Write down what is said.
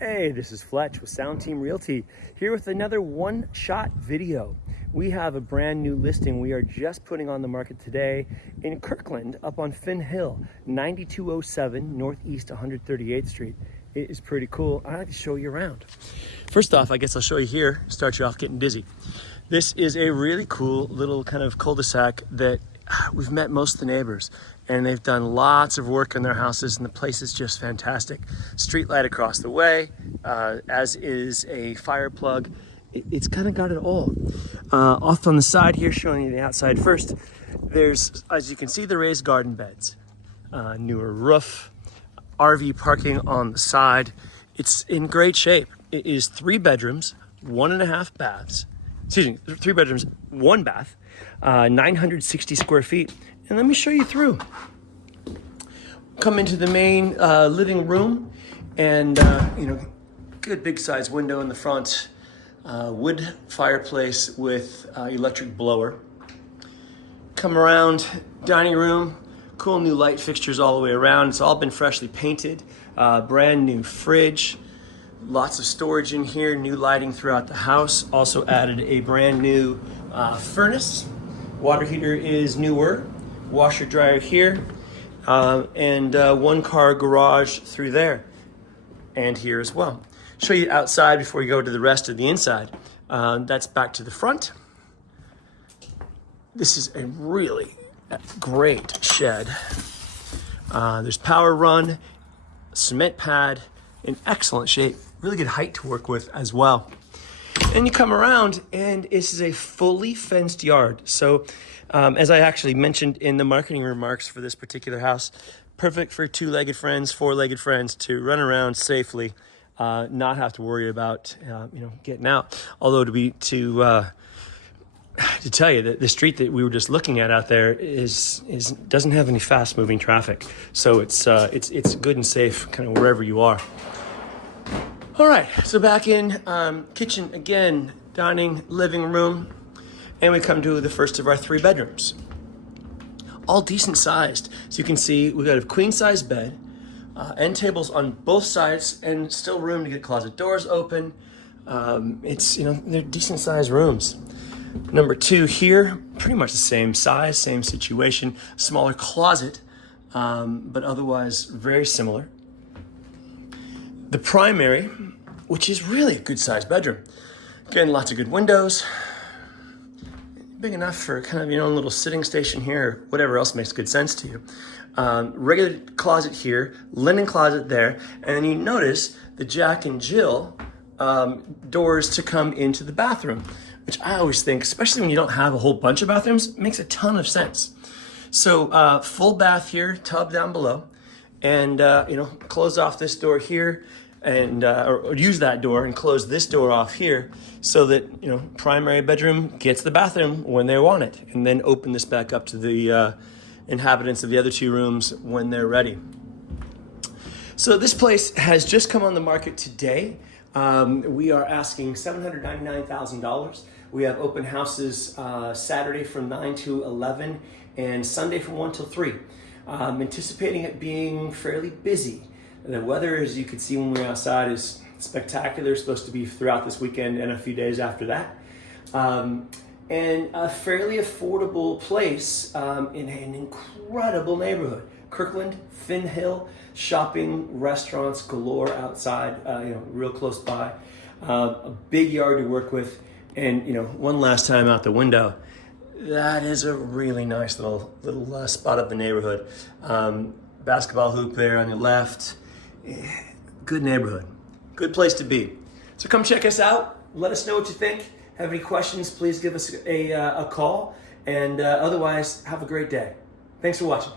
Hey, this is Fletch with Sound Team Realty, here with another one-shot video. We have a brand new listing we are just putting on the market today in Kirkland up on Finn Hill, 9207 Northeast 138th Street. It is pretty cool. I'd like to show you around. First off, I guess I'll show you here, start you off getting dizzy. This is a really cool little kind of cul-de-sac that we've met most of the neighbors, and they've done lots of work in their houses, and the place is just fantastic. Street light across the way, as is a fire plug. It's kind of got it all. Off on the side here, showing you the outside first, there's, as you can see, the raised garden beds, newer roof, RV parking on the side. It's in great shape. It is 3 bedrooms, 1.5 baths. Excuse me, 3 bedrooms, 1 bath, 960 square feet. And let me show you through. Come into the main living room, and good big size window in the front, wood fireplace with electric blower. Come around, dining room, cool new light fixtures all the way around. It's all been freshly painted, brand new fridge. Lots of storage in here, new lighting throughout the house. Also added a brand new furnace. Water heater is newer. Washer dryer here. And 1-car garage through there. And here as well. Show you outside before we go to the rest of the inside. That's back to the front. This is a really great shed. There's power run, cement pad, in excellent shape. Really good height to work with as well. And you come around, and this is a fully fenced yard. So as I actually mentioned in the marketing remarks for this particular house, perfect for 2-legged friends, 4-legged friends to run around safely, not have to worry about getting out. Although to tell you that the street that we were just looking at out there doesn't have any fast moving traffic. So it's good and safe kind of wherever you are. All right, so back in kitchen again, dining, living room, and we come to the first of our 3 bedrooms. All decent sized. So you can see we've got a queen size bed, end tables on both sides, and still room to get closet doors open. They're decent sized rooms. Number 2 here, pretty much the same size, same situation, smaller closet, but otherwise very similar. The primary, which is really a good sized bedroom. Again, lots of good windows. Big enough for kind of your own little sitting station here, or whatever else makes good sense to you. Regular closet here, linen closet there, and then you notice the Jack and Jill doors to come into the bathroom, which I always think, especially when you don't have a whole bunch of bathrooms, makes a ton of sense. So full bath here, tub down below. And close off this door here, and or use that door and close this door off here, so that primary bedroom gets the bathroom when they want it, and then open this back up to the inhabitants of the other 2 rooms when they're ready. So this place has just come on the market today. We are asking $799,000. We have open houses Saturday from 9 to 11 and Sunday from 1 till 3. Anticipating it being fairly busy. The weather, as you can see when we're outside, is spectacular. It's supposed to be throughout this weekend and a few days after that. And a fairly affordable place in an incredible neighborhood. Kirkland, Finn Hill, shopping, restaurants galore outside, real close by. A big yard to work with, and one last time out the window. That is a really nice little spot of the neighborhood. Basketball hoop there on your left. Good neighborhood. Good place to be. So come check us out. Let us know what you think. Have any questions, please give us a call. And otherwise, have a great day. Thanks for watching.